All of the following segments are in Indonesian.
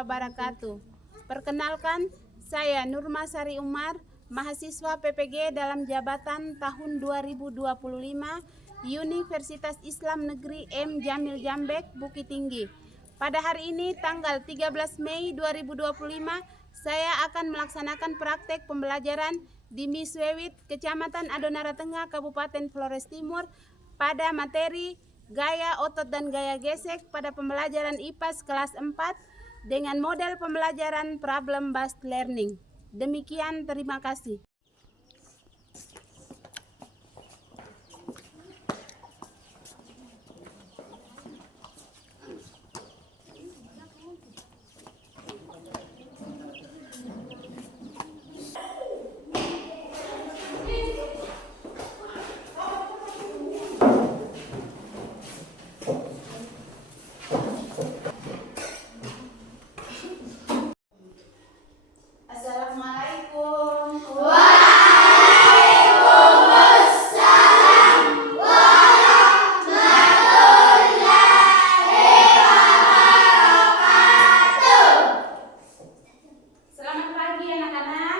wabarakatuh. Perkenalkan, saya Nurma Sari Umar, mahasiswa PPG dalam jabatan tahun 2025 Universitas Islam Negeri M. Jamil Jambek, Bukit Tinggi. Pada hari ini tanggal 13 Mei 2025, saya akan melaksanakan praktek pembelajaran di Miswewit, Kecamatan Adonara Tengah, Kabupaten Flores Timur pada materi gaya otot dan gaya gesek pada pembelajaran IPAS kelas 4 dengan model pembelajaran problem based learning. Demikian, terima kasih. Assalamualaikum. Waalaikumsalam warahmatullahi wabarakatuh. Selamat pagi anak-anak.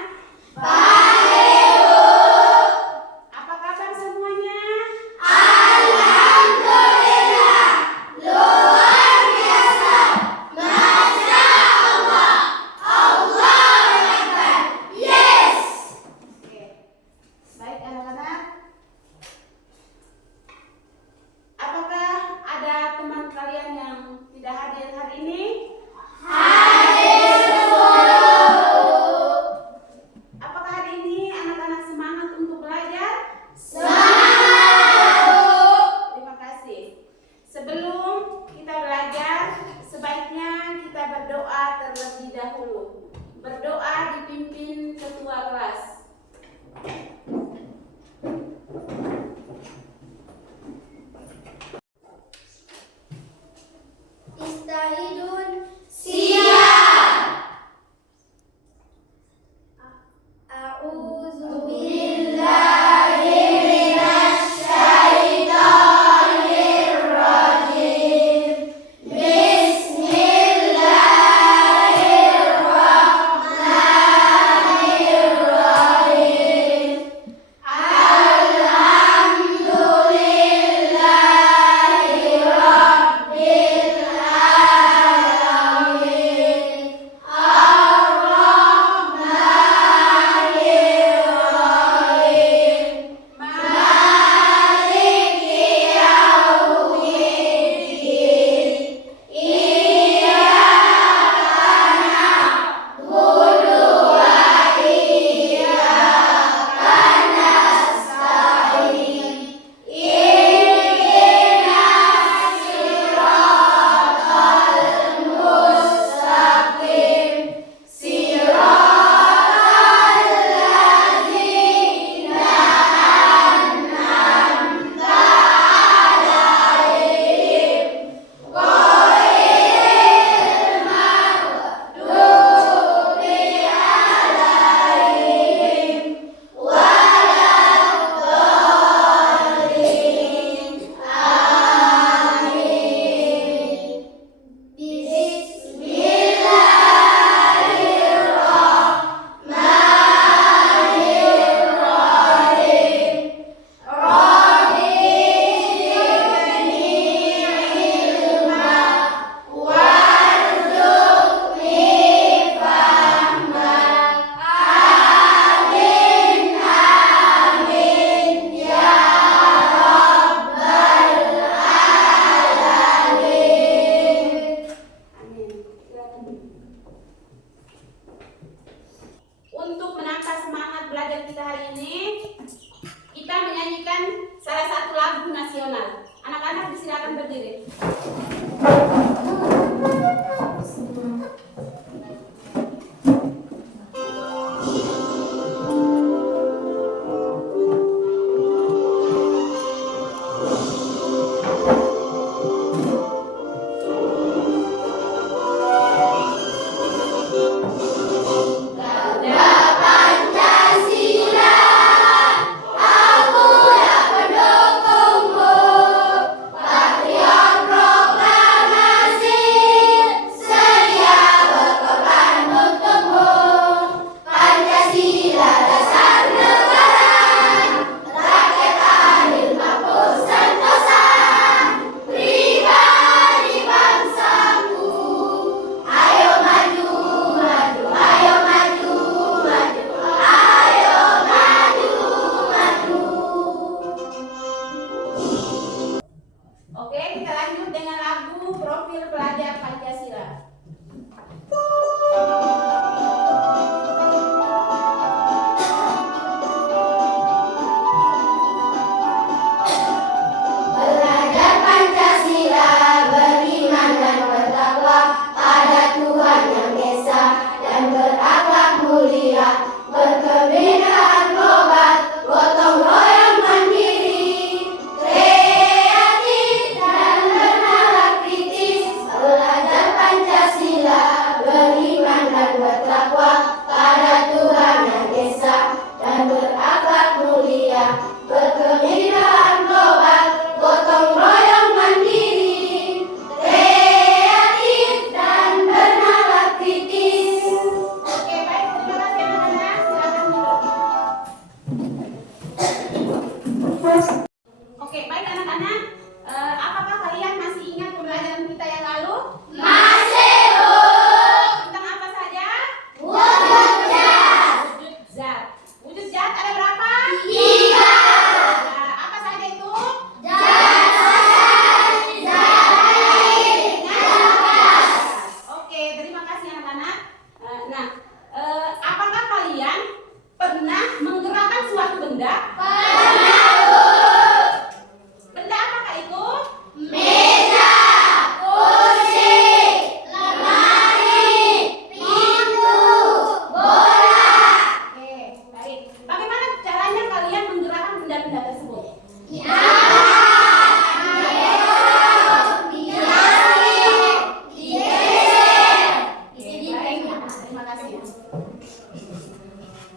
Baik, Bu. Apa kabar semuanya? Alhamdulillah, luar biasa. Masya Allah, Allahu Akbar. Yes. Oke. Baik anak-anak. Apakah ada teman kalian yang tidak hadir hari ini? Hadir, Bu. Apakah hari ini anak-anak semangat untuk belajar? Semangat, Bu. Terima kasih. Sebelum kita belajar, sebaiknya kita berdoa terlebih dahulu. Berdoa dipimpin ketua kelas. Istahidun. Siap. A'udzu billahi minasy syaithanir rajim. Bismillahirrahmanirrahim. Alhamdulillahi rabbil alamin. Ar-Rahmanir-Rahim. Maliki yaumiddin. Iyyaka na'budu wa iyyaka nasta'in. Ihdinas siratal mustaqim. Siratal ladzina an'amta 'alaihim ghairil maghdubi 'alaihim waladdallin. Amin. Bismillahirrahmanirrahim. Rabbi zidni ilma warzuqni fahma. Amin, amin, ya rabbal alamin. Amin. Untuk menambah semangat belajar kita hari ini, kita menyanyikan salah satu lagu nasional. Anak-anak disilakan berdiri. Garuda Pancasila, akulah pendukungmu. Patriot proklamasi. kasih anak-anak. Nah, apakah kalian pernah menggerakkan suatu benda? Benda apakah itu? Meja, kursi, lemari, pintu, bola. Oke, baik. Bagaimana caranya kalian menggerakkan benda-benda tersebut? Terima kasih.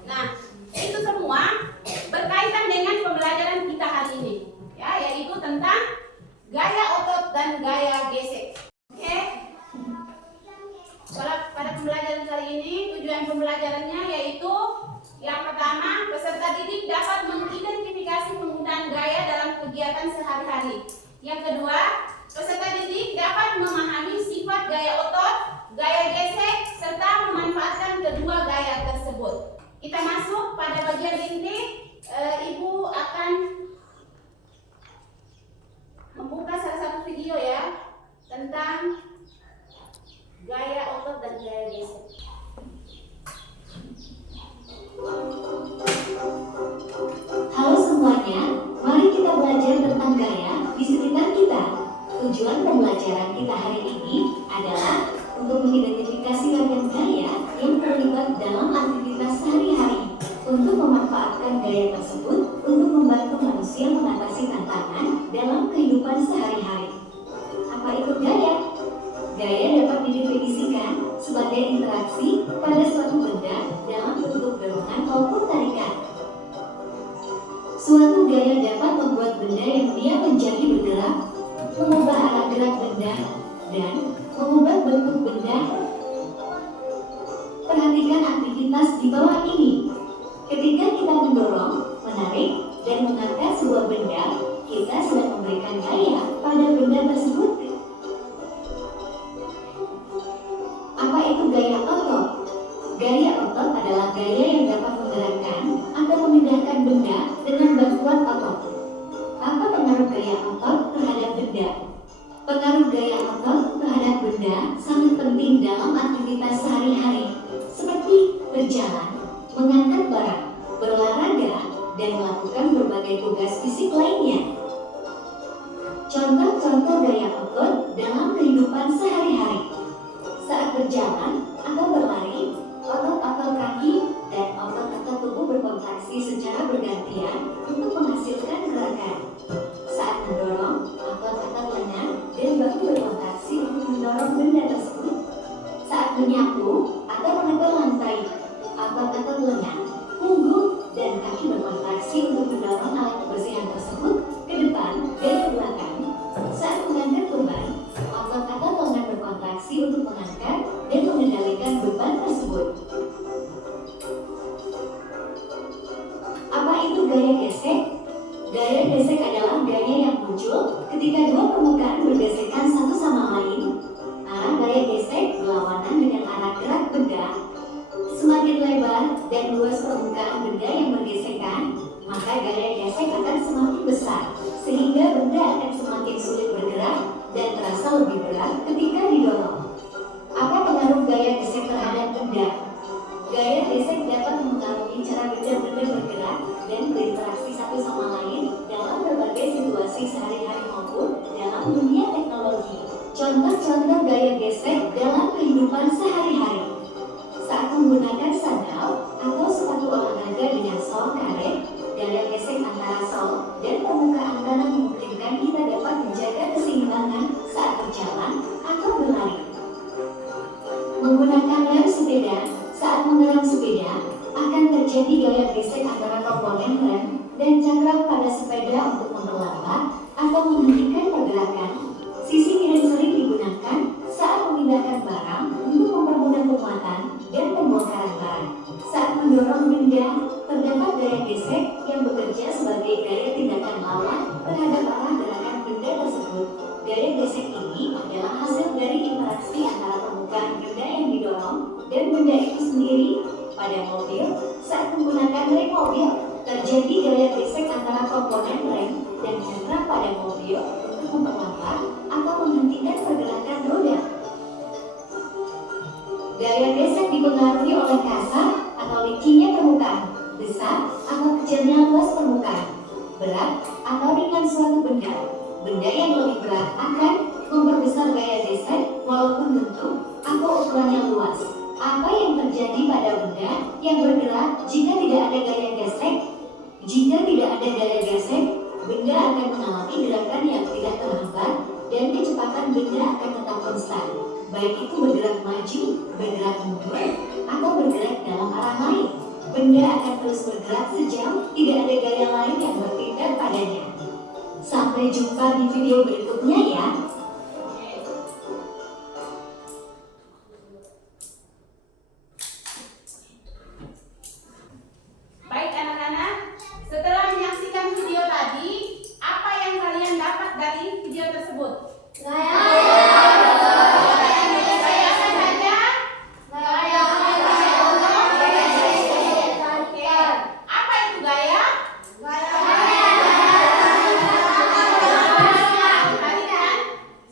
Nah, itu semua berkaitan dengan pembelajaran kita hari ini, ya, yaitu tentang gaya otot dan gaya gesek. Oke. Pada pembelajaran kali ini, tujuan pembelajarannya yaitu yang pertama, peserta didik dapat mengidentifikasi penggunaan gaya dalam kegiatan sehari-hari. Yang kedua, peserta didik dapat memahami sifat gaya otot, gaya gesek, serta memanfaatkan kedua gaya tersebut. Kita masuk pada bagian inti. Ibu akan membuka salah satu video ya tentang gaya otot dan gaya gesek. Halo semuanya, mari kita belajar tentang gaya di sekitar kita. Tujuan pembelajaran kita hari ini adalah untuk mengidentifikasi ragam gaya yang terlibat dalam aktivitas sehari-hari, untuk memanfaatkan gaya tersebut untuk membantu manusia mengatasi tantangan dalam kehidupan sehari-hari. Apa itu gaya? Gaya dapat didefinisikan sebagai interaksi pada suatu benda dalam bentuk dorongan maupun tarikan. Suatu gaya dapat membuat benda yang dia menjadi bergerak, mengubah arah gerak benda, dan mengubah bentuk benda. Perhatikan aktivitas di bawah ini. Ketika kita mendorong, menarik, dan mengangkat sebuah benda, kita sedang memberikan gaya pada benda tersebut. Apa itu gaya otot? Gaya otot adalah gaya yang dapat menggerakkan atau memindahkan benda dengan bantuan otot. Apa pengaruh gaya otot terhadap benda? Pengaruh gaya otot terhadap benda sangat penting dalam aktivitas sehari-hari, seperti berjalan, mengangkat barang, berolahraga, dan melakukan berbagai tugas fisik lainnya. Contoh-contoh gaya otot dalam kehidupan sehari-hari. Saat berjalan atau berlari, otot-otot kaki dan otot-otot tubuh berkontraksi secara bergantian untuk menghasilkan gerakan. Saat mendorong, otot-otot lengan dan bahu berkontraksi untuk mendorong benda tersebut. Saat menyapu atau menekan lantai, otot-otot lengan, punggung, dan kaki berkontraksi untuk mendorong alat kebersihan tersebut ke depan dan ke belakang. Saat mengangkat beban, otot-otot lengan berkontraksi untuk mengangkat dan mengendalikan beban tersebut. Apa itu gaya gesek? Gaya gesek adalah gaya yang muncul ketika dua permukaan bergesekan satu sama lain. Arah gaya gesek berlawanan dengan arah gerak benda. Semakin lebar dan luas permukaan benda yang bergesekan, maka gaya gesek akan semakin besar, sehingga benda akan semakin sulit bergerak dan terasa lebih berat ketika didorong. Apa pengaruh gaya gesek terhadap benda? Gaya gesek dapat mempengaruhi cara benda-benda bergerak dan berinteraksi satu sama lain dalam berbagai situasi sehari-hari maupun dalam dunia teknologi. Contoh-contoh gaya gesek dalam kehidupan sehari-hari. Saat menggunakan sandal atau sepatu olahraga dengan sol karet, gaya gesek antara sol dan permukaan tanah memungkinkan kita dapat menjaga keseimbangan saat berjalan atau berlari. Menggunakan rem sepeda, saat mengerem sepeda, akan terjadi gaya gesek antara komponen rem dan cakram pada sepeda untuk memperlambat atau menghentikan pergerakan. Sisi kiri sering digunakan saat memindahkan barang untuk mempermudah pemuatan dan pembongkaran barang. Saat mendorong benda, terdapat gaya gesek yang bekerja sebagai gaya tindakan lawan terhadap arah gerakan benda tersebut. Gaya gesek ini adalah hasil dari interaksi antara permukaan benda yang didorong dan benda itu sendiri. Pada mobil, saat menggunakan rem mobil, terjadi gaya gesek antara komponen rem dan cakram pada mobil untuk memperlambat atau menghentikan pergerakan roda. Gaya gesek dipengaruhi oleh kasar atau licinnya permukaan, besar atau kecilnya luas permukaan, berat atau ringan suatu benda. Benda yang lebih berat akan memperbesar gaya gesek walaupun bentuk atau ukurannya luas. Apa yang terjadi pada benda yang bergerak jika tidak ada gaya gesek? Jika tidak ada gaya gesek, benda akan mengalami gerakan yang tidak terhambat dan kecepatan benda akan tetap konstan. Baik itu bergerak maju, bergerak mundur, atau bergerak dalam arah lain. Benda akan terus bergerak sejauh tidak ada gaya lain yang bertindak padanya. Sampai jumpa di video berikutnya ya. Baik anak-anak, setelah menyaksikan video tadi, apa yang kalian dapat dari video tersebut? Gaya saja. Oke. Apa itu gaya? Tarikan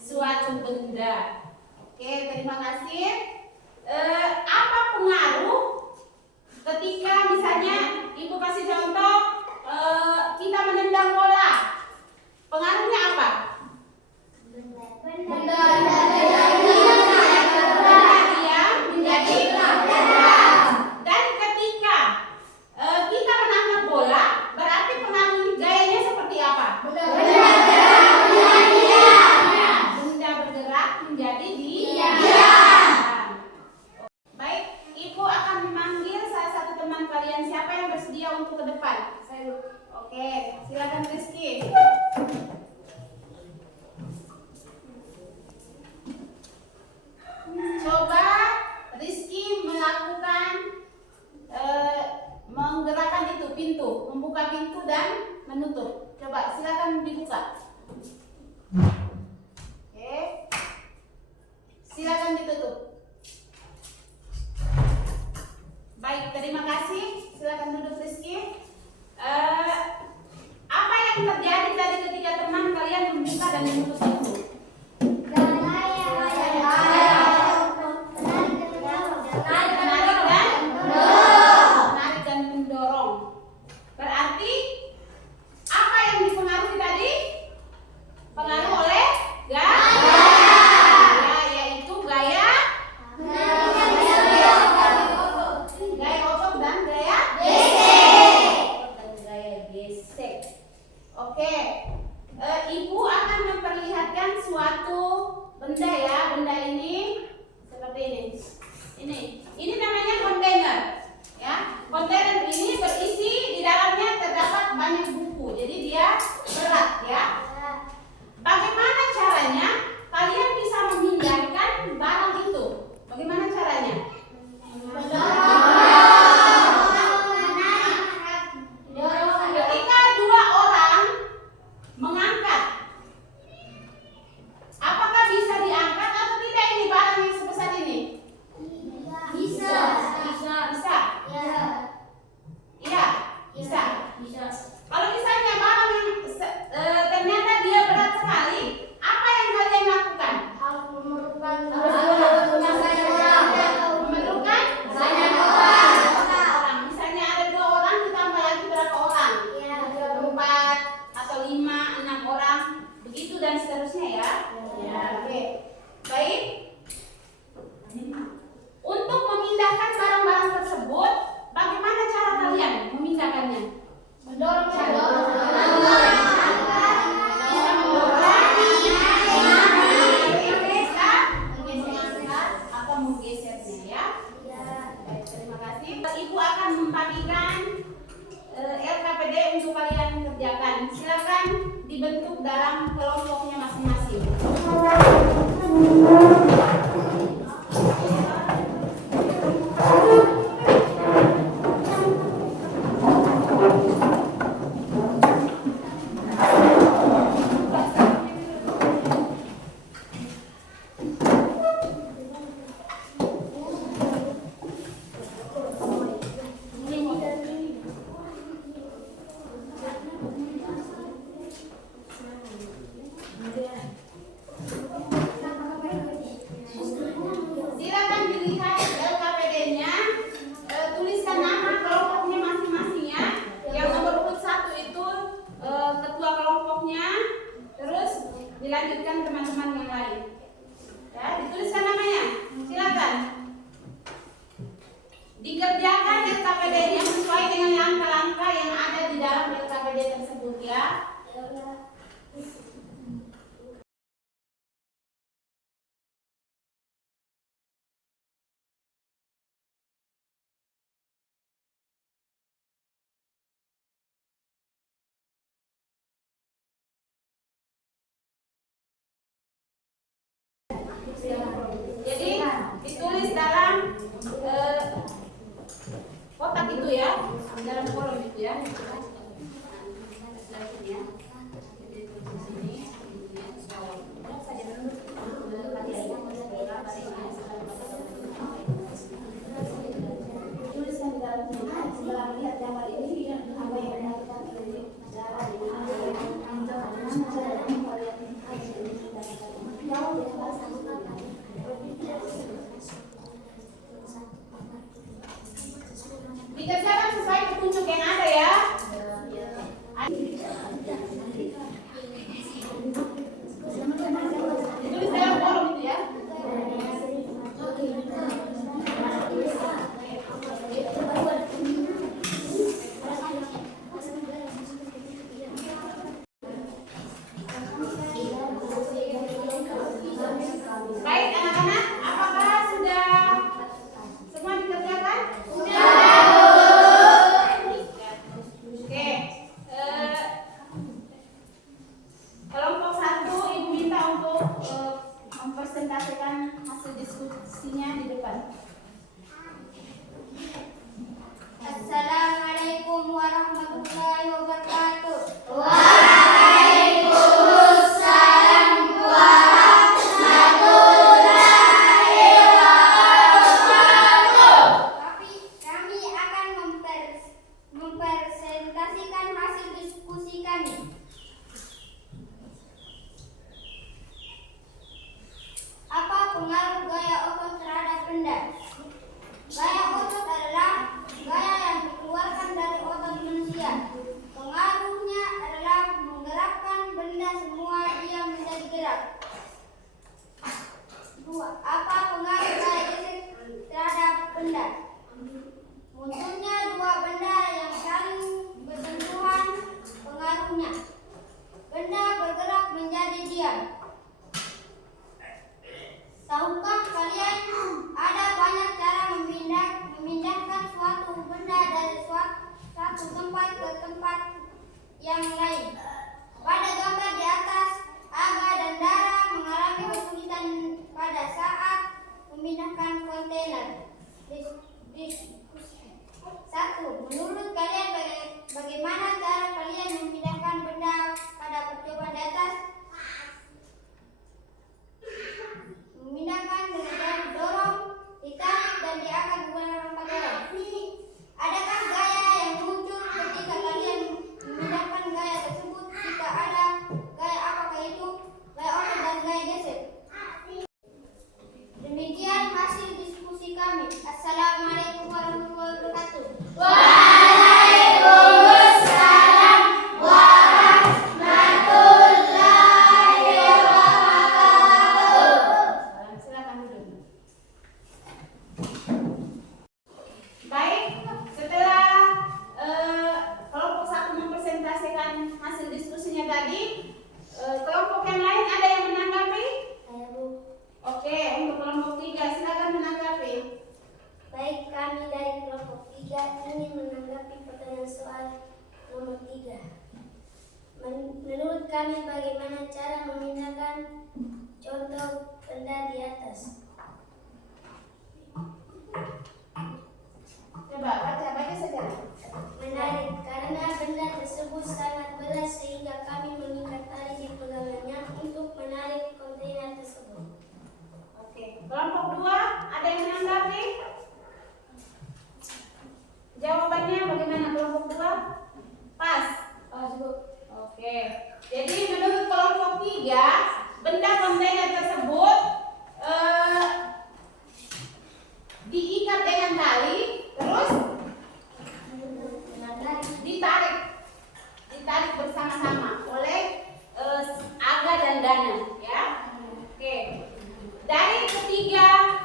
suatu benda. Oke, terima kasih. Apa pengaruh ketika misalnya Ibu kasih contoh kita menendang bola, pengaruhnya apa? Benda dia menjadi dan ketika kita menangkap bola, berarti pengaruh gayanya seperti apa? Benda bergerak menjadi diam. Baik, Ibu akan memanggil salah satu teman kalian. Siapa yang bersedia untuk ke depan? Oke, silakan Rizky. Coba Rizky melakukan menggerakkan itu pintu, membuka pintu dan menutup. Coba silakan dibuka. Oke, silakan ditutup. Baik, terima kasih. Silakan duduk Rizky. Apa yang terjadi tadi ketika teman kalian membuka dan menutup pintu? Menarik dan mendorong. Berarti apa yang dipengaruhi tadi? Pengaruh oleh gaya, yaitu gaya otot dan gaya gesek. Oke, Ibu akan memperlihatkan suatu benda ya. Benda ini seperti ini. Ini namanya kontainer. Ya, kontainer ini berisi di dalamnya terdapat banyak buku. Jadi dia berat ya. Bagaimana caranya kalian bisa memindahkan barang itu? Bagaimana caranya? Ketika dua orang mengangkat, apakah bisa diangkat atau tidak ini barang yang sebesar ini? Bisa. Iya, bisa. Kalau misalnya barang yang ternyata dia berat sekali, apa yang kalian lakukan? Memerlukan banyak orang. Misalnya ada 2 orang, ditambah lagi berapa orang? 4 atau 5, 6 orang, begitu dan seterusnya ya. Oke. Baik. Untuk memindahkan barang-barang tersebut, bagaimana cara kalian memindahkannya? Mendorong. Atau menggesernya ya. Baik, terima kasih. Ibu akan membagikan LKPD untuk kalian kerjakan. Silakan dibentuk dalam kelompoknya masing-masing. Dikerjakan LKPD-nya sesuai dengan langkah-langkah yang ada di dalam LKPD tersebut ya. Jadi ditulis dalam kotak itu ya, dalam kolom itu ya. Tuliskan di dalam sebelah lihat gambar ini apa yang dilakukan oleh dikerjakan sesuai petunjuk yang ada ya. Ditulis dalam kolom itu ya. Baik anak-anak, apakah sudah semua dikerjakan? Oke, kelompok 1 Ibu minta untuk mempresentasikan hasil diskusinya di depan. Assalamualaikum warahmatullahi wabarakatuh. Kami akan mempresentasikan hasil diskusi kami. Apa pengaruh gaya otot terhadap benda? Gaya otot adalah gaya yang dikeluarkan dari otot manusia. Pengaruhnya adalah menggerakkan benda semua yang menjadi gerak. 2. Apa pengaruh gaya gesek terhadap benda? Munculnya dua benda yang saling bersentuhan, pengaruhnya benda bergerak menjadi diam. Tahukah kalian ada banyak cara memindahkan suatu benda dari satu tempat ke tempat yang lain? Pada gambar di atas, Aga dan Dara mengalami kesulitan pada saat memindahkan kontainer. 1. Menurut kalian bagaimana cara kalian memindahkan benda pada percobaan di atas? Memindahkan dengan cara didorong, ditarik, dan diangkat menggunakan lompat dorong. Adakah gaya yang muncul ketika kalian memindahkan gaya tersebut? Jika ada, gaya apakah itu? Gaya otot dan gaya gesek. Demikian hasil diskusi kami. Assalamualaikum warahmatullahi wabarakatuh. Waalaikumsalam warahmatullahi wabarakatuh. Silakan duduk. Baik, setelah kelompok 1 mempresentasikan hasil diskusinya tadi, kelompok yang lain ada yang menanggapi? Saya, Bu. Oke, untuk kelompok 3 silakan menanggapi. Baik, kami dari kelompok 3 ingin menanggapi pertanyaan soal nomor 3. Menurut kami bagaimana cara memindahkan contoh benda di atas? Coba baca saja. Menarik, karena benda tersebut sangat berat sehingga kami mengikat tali di pegangannya untuk menarik kontainer tersebut. Oke, kelompok 2 ada yang menanggapi? Jawabannya bagaimana kelompok 2? Pas. Bu. Oke. Jadi menurut kelompok 3, benda kontainer tersebut diikat dengan tali, terus ditarik bersama-sama oleh Aga dan Dana, ya. Oke. Dari ketiga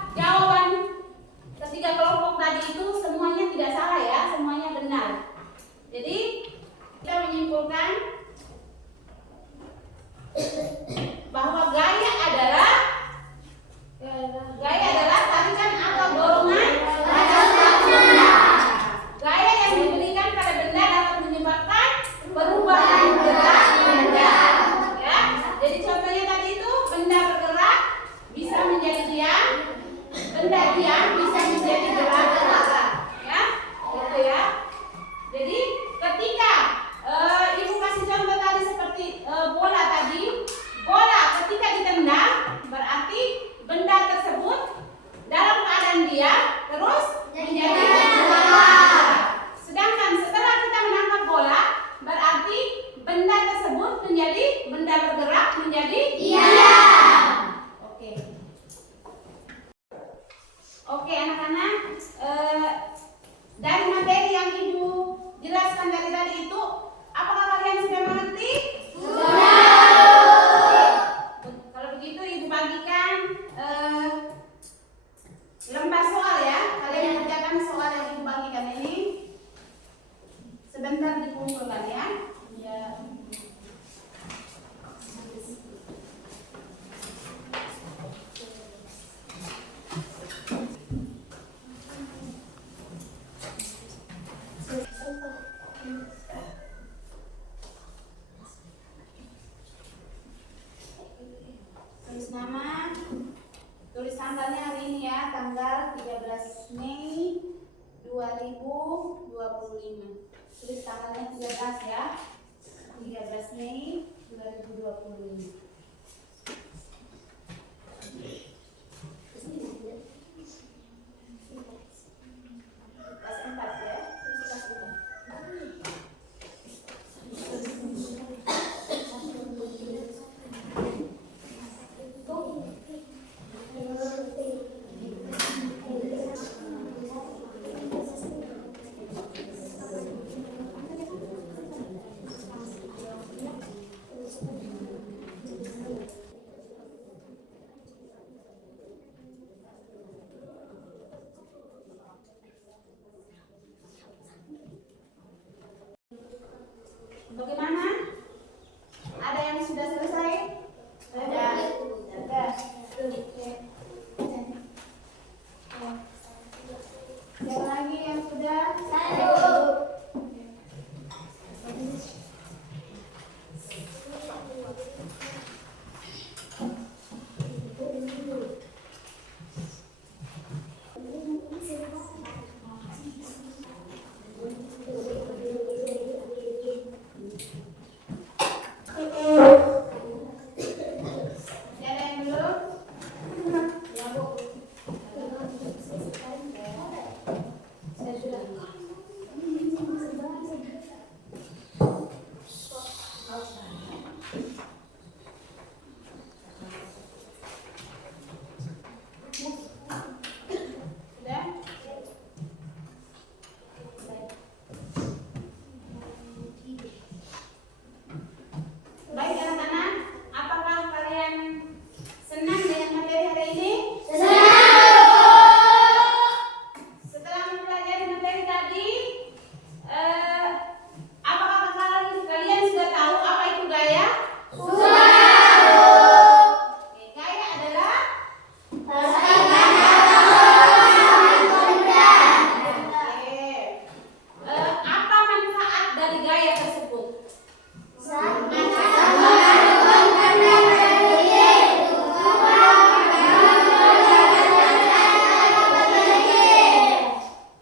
kelompok tadi itu 2025. Tulis tanggalnya 13 ya. 13 Mei 2025. Kelas 4 ya. Tulis kelas 4. Bagaimana? Ada yang sudah selesai? Ada. Oke. Yang lagi yang sudah? Ada yang belum? Ya, Bu. Saya sudah. Sudah? Baik anak-anak, apakah kalian senang dengan materi hari ini? Setelah mempelajari materi tadi, apakah kalian sudah tahu apa itu gaya? Oke, gaya adalah apa manfaat dari gaya tersebut?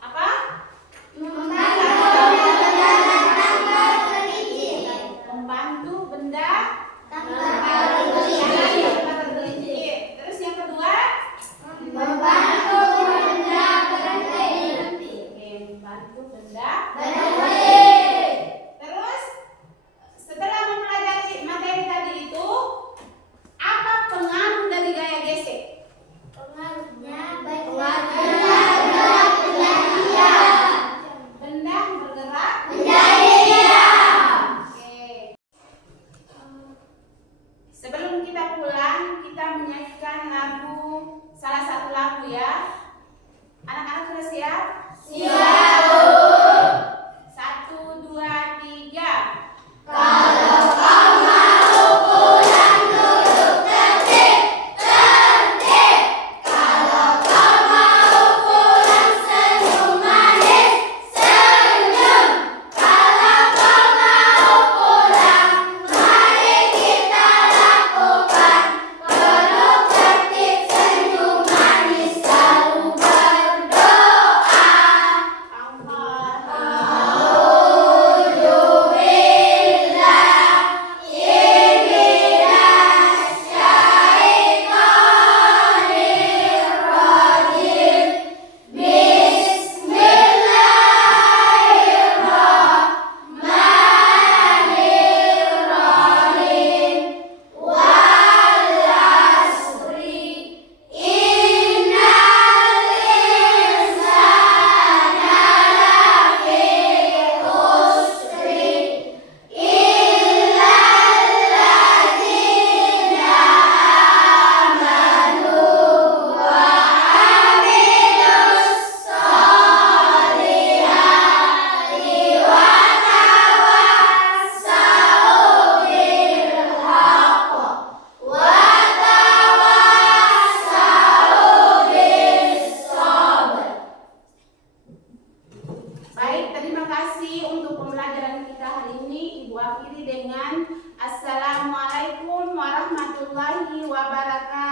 Apa? Membantu benda tergelincir. Terus yang kedua? Oke, membantu benda Terus setelah mempelajari materi tadi itu, apa pengaruh dari gaya gesek? Benda bergerak Oke. Sebelum kita pulang, kita menyanyikan salah satu lagu ya. Anak-anak sudah siap? Siap. 1, 2, 3. Baik, terima kasih untuk pembelajaran kita hari ini. Ibu akhiri dengan Assalamualaikum warahmatullahi wabarakatuh.